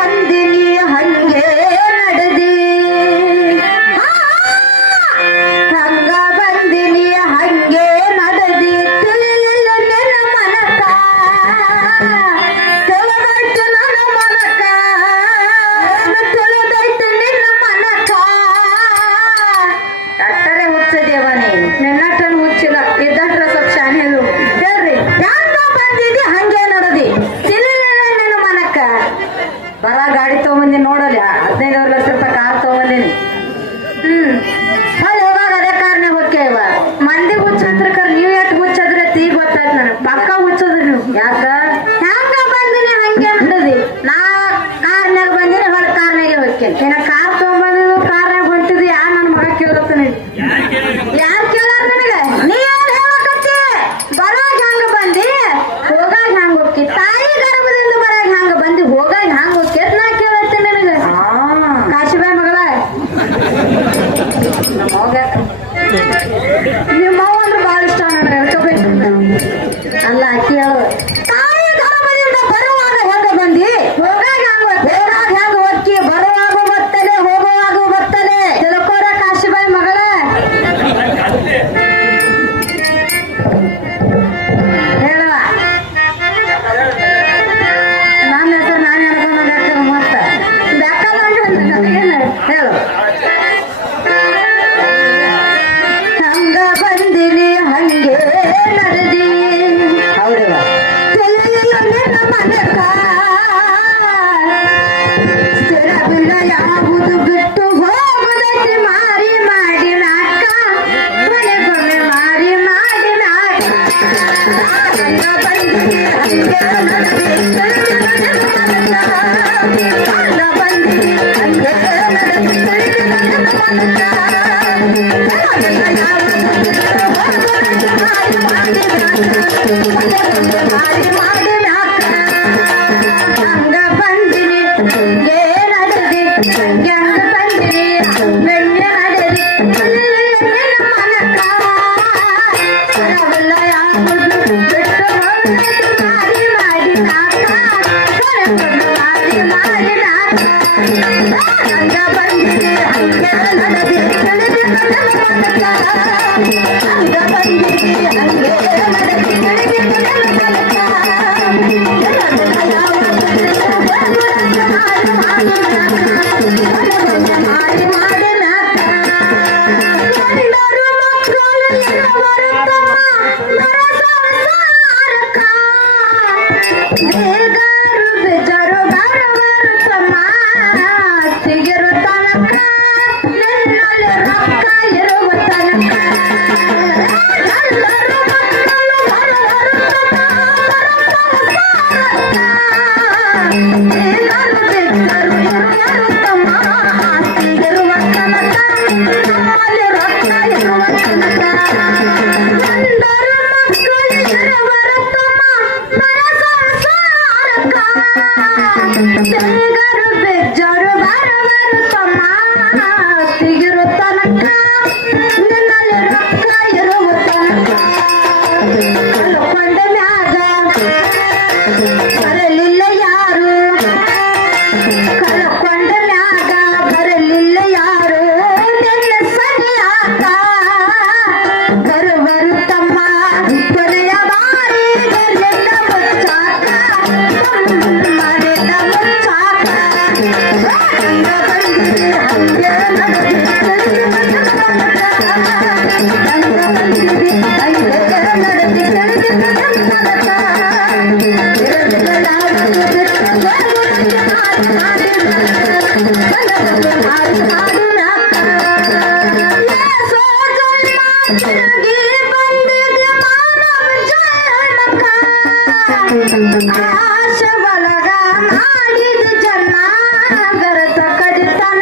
வந்து ಬರ ಗಾಡಿ ತಗೊಂಬಂದಿ ನೋಡಲಿ ಹದಿನೈದು ಲಕ್ಷ ರೂಪಾಯಿ ಕಾರ್ ತಗೊಂಬಂದಿನಿ. ಹ್ಮ್. ಅಲ್ಲಿ ಹೋಗಾಗ ಅದೇ ಕಾರ್ನೆ ಹೋಗ್ಕೆ ಇವ? ಮಂದಿ ಹುಚ್ಚದ್ರ ಕರ್ ನೀವ್ ಯಾಕೆ ಹುಚ್ಚದ್ರೆ ತೀ ಗೊತ್ತಾಯ್ತು ನನಗೆ. ಪಕ್ಕ ಹುಚ್ಚದ್ರಿ ನೀವು. ಯಾಕ? ಹೆಂಗ ಬಂದಿನಿ ಹಂಗೆ ಬಿಡದಿ ನಾ ಕಾರ್ನಾಗ ಬಂದಿನಿ ಹೊರ ಕಾರ್ನಾಗೆ ಹೋಗ್ತೇನೆ ಏನ ಕಾರ್ ತಗೊಂಬಂದಿದ್ದು ಕಾರ್ನಾಗ ಹೊಂಟಿದ್ದು ಯಾ ನಾನು ಮಗ ಕೇಳತ್ತ ನೀನು ಯಾರು ನನಗೆ? ನೀ ಯಾರು ಹೇಳಕತ್ತಿ? ಬರೋಗ ಹೆಂಗ ಬಂದಿ? ಹೋಗಾಗ ಹೆಂಗ ಹೋಗ್ತಿ ತಾಯಿ அந்த பந்திக்கு அங்கே Glória!